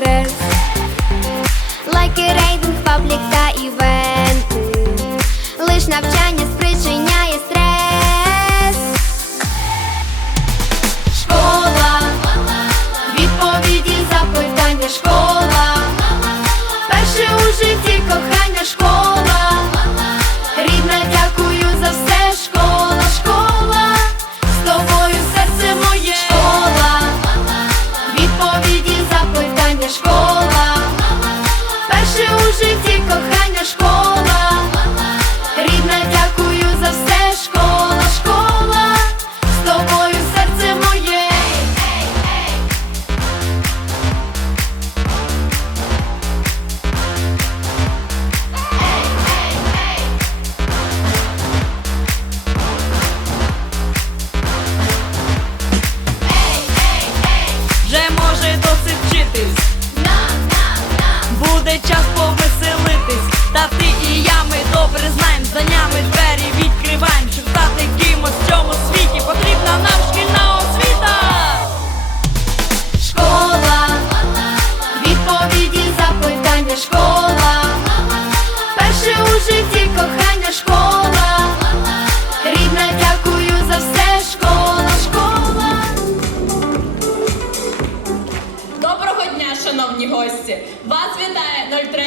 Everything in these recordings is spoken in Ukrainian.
querer.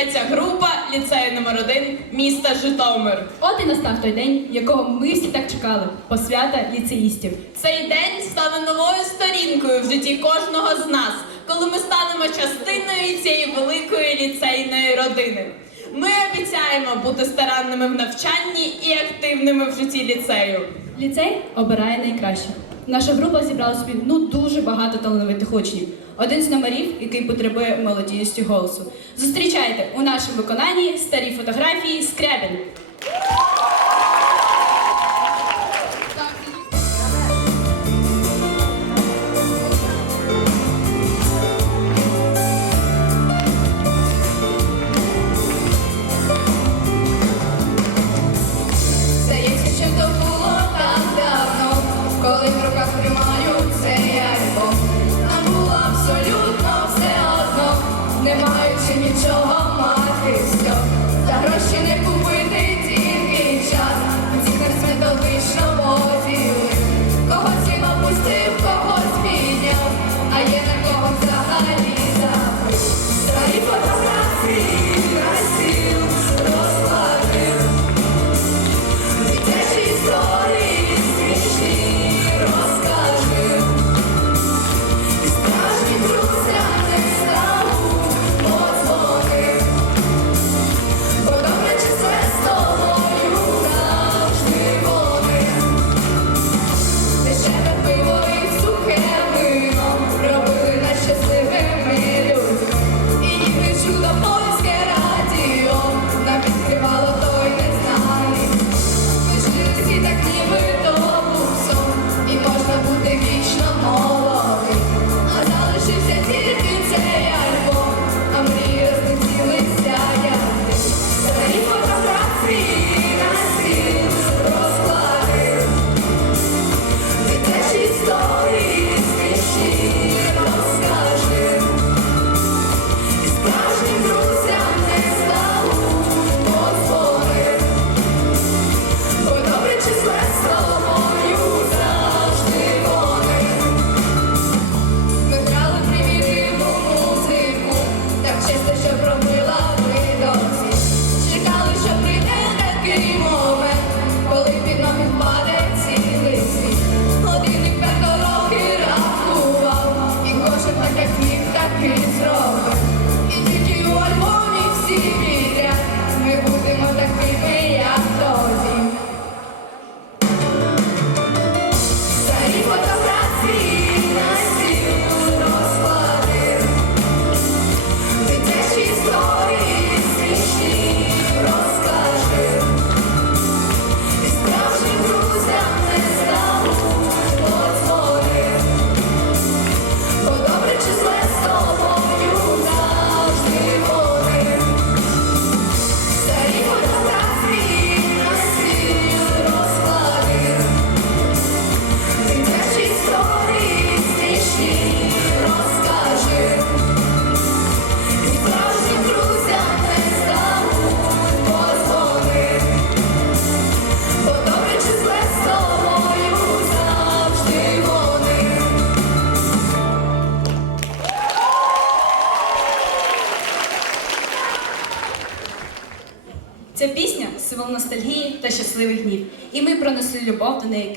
третя група ліцею номер 1 міста Житомир. От і настав той день, якого ми всі так чекали посвята ліцеїстів. Цей день стане новою сторінкою в житті кожного з нас, коли ми станемо частиною цієї великої ліцейної родини. Ми обіцяємо бути старанними в навчанні і активними в житті ліцею. Ліцей обирає найкраще наша група зібрала собі ну дуже багато талановитих учнів. Один з номерів, який потребує мелодійності голосу. Зустрічайте у нашому виконанні старі фотографії Скрябін.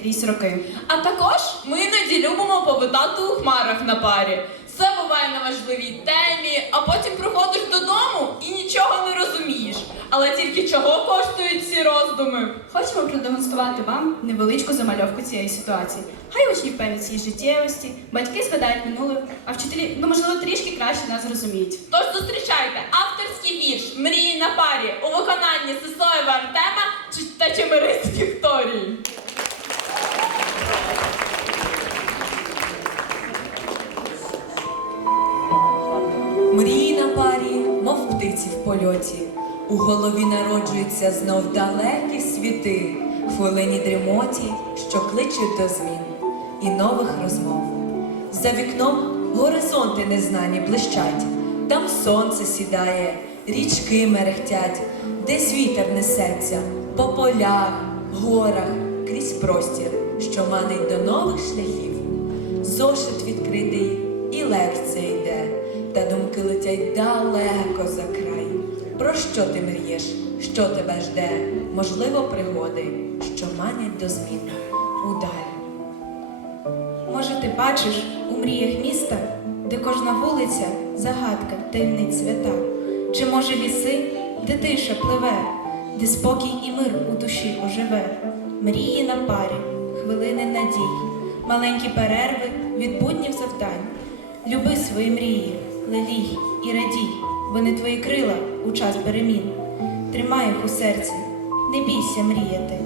Крізь роки. А також ми іноді любимо повитати у хмарах на парі. Це буває на важливій темі, а потім приходиш додому і нічого не розумієш. Але тільки чого коштують ці роздуми? Хочемо продемонструвати вам невеличку замальовку цієї ситуації. Хай учні впевнять її життєвості, батьки згадають минуле, а вчителі, ну можливо, трішки краще нас зрозуміють. Тож зустрічайте авторський вірш Мрії на парі у виконанні Сисоєва Артема та Чемериць Вікторії. Польоті. У голові народжуються знов далекі світи, хвилині дрімоті, що кличуть до змін і нових розмов. За вікном горизонти незнані блищать, там сонце сідає, річки мерехтять, десь вітер несеться по полях, горах, крізь простір, що манить до нових шляхів. Зошит відкритий і лекція йде, та думки летять далеко за край. Про що ти мрієш, що тебе жде? Можливо, пригоди, що манять до змін удаль. Може, ти бачиш у мріях міста, де кожна вулиця загадка, таємниць свята, чи може ліси, де тиша пливе, де спокій і мир у душі оживе, мрії на парі, хвилини надій, маленькі перерви від буднів завдань. Люби свої мрії, лелій і радій, вони твої крила у час перемін. Тримай їх у серці, не бійся мріяти,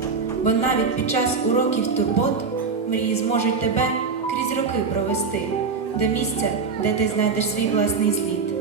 бо навіть під час уроків турбот мрії зможуть тебе крізь роки провести до місця, де ти знайдеш свій власний зліт.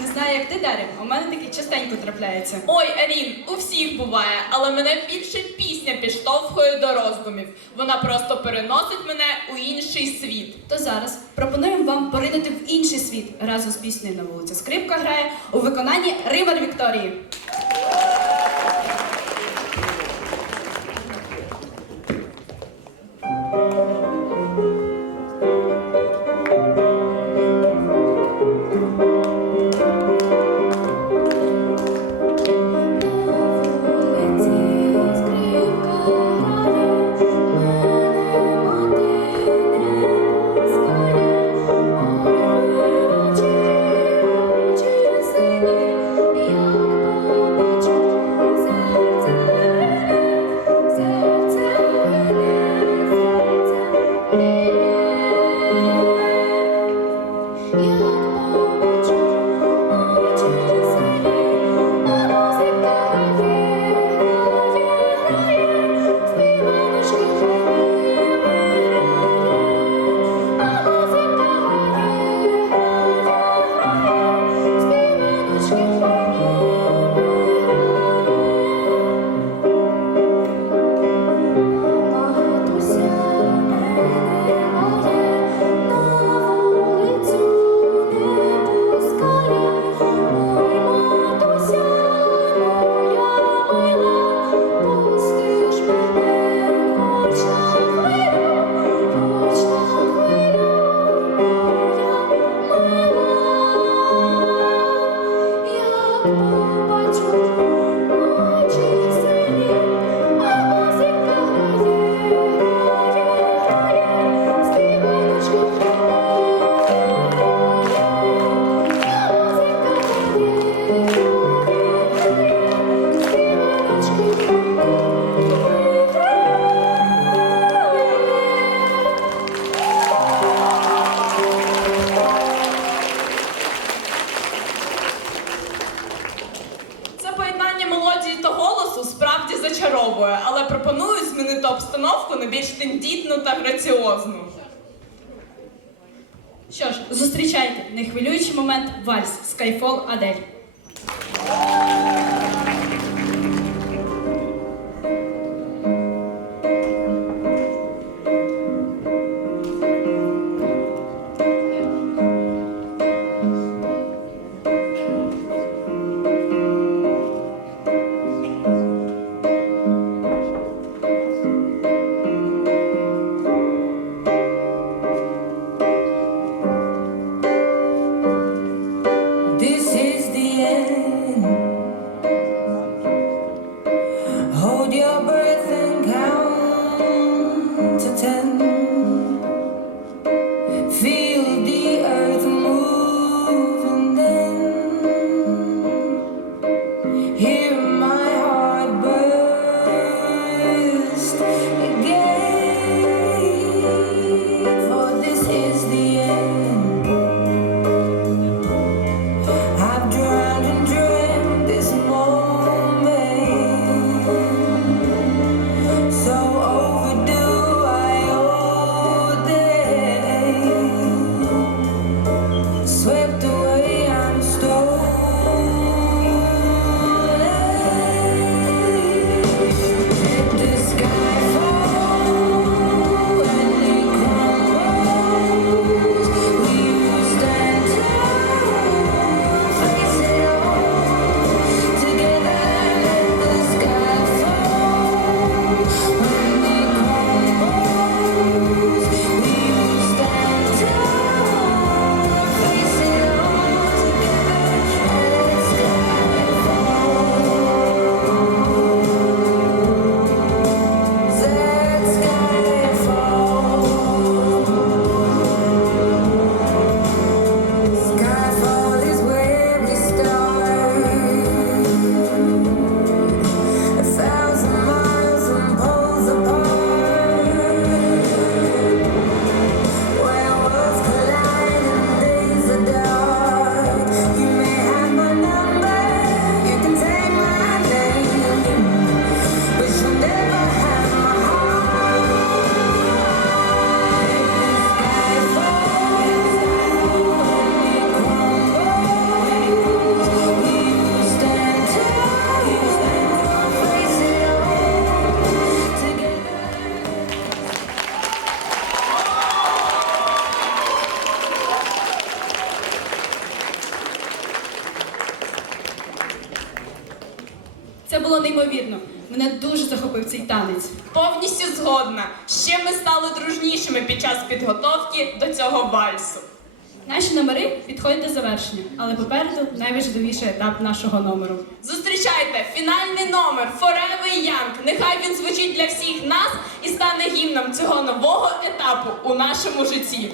Не знаю, як ти Дар'я, а у мене таке частенько трапляється. Ой, Арін, у всіх буває, але мене більше пісня підштовхує до роздумів. Вона просто переносить мене у інший світ. То зараз пропонуємо вам поринути в інший світ разом з піснею на вулиці. Скрипка грає у виконанні Римар Вікторії. but you зустрічайте нехвилюючий момент вальс Skyfall Адель. Неймовірно. Мене дуже захопив цей танець. Повністю згодна. Ще ми стали дружнішими під час підготовки до цього вальсу. Наші номери підходять до завершення, але попереду найважливіший етап нашого номеру. Зустрічайте фінальний номер Forever Young. Нехай він звучить для всіх нас і стане гімном цього нового етапу у нашому житті.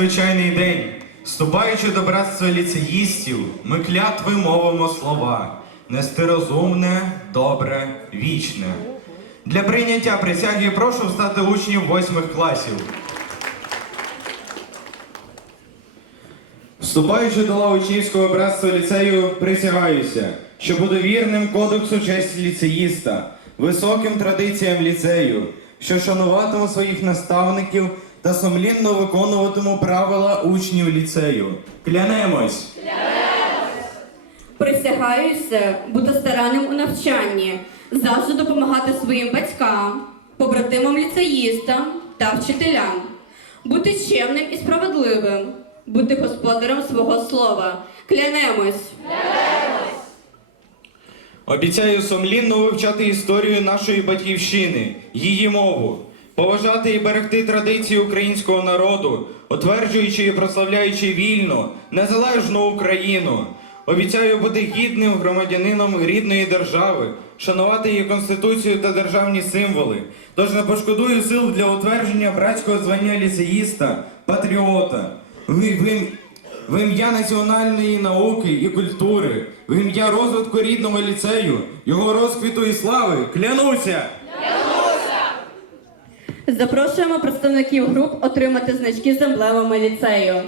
Надзвичайний день. Вступаючи до братства ліцеїстів, ми клятви мовимо слова нести розумне, добре, вічне. Для прийняття присяги прошу встати учнів восьмих класів. Вступаючи до лав учнівського братства ліцею, присягаюся, що буду вірним кодексу честі ліцеїста, високим традиціям ліцею, що шануватиму своїх наставників та сумлінно виконуватиму правила учнів ліцею. Клянемось! Присягаюся бути старанним у навчанні, завжди допомагати своїм батькам, побратимам ліцеїстам та вчителям, бути чемним і справедливим, бути господарем свого слова. Клянемось! Обіцяю сумлінно вивчати історію нашої батьківщини, її мову, поважати і берегти традиції українського народу, утверджуючи і прославляючи вільну, незалежну Україну. Обіцяю бути гідним громадянином рідної держави, шанувати її конституцію та державні символи. Тож не пошкодую сил для утвердження братського звання ліцеїста, патріота. В ім'я національної науки і культури, в ім'я розвитку рідного ліцею, його розквіту і слави, клянуся! Запрошуємо представників груп отримати значки з емблемами ліцею.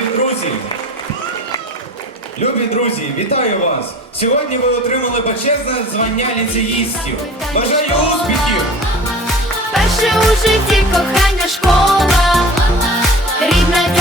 Любі друзі! Любі друзі, вітаю вас! Сьогодні ви отримали почесне звання ліцеїстів. Бажаю успіхів! Перше у житті кохання школа, рідна.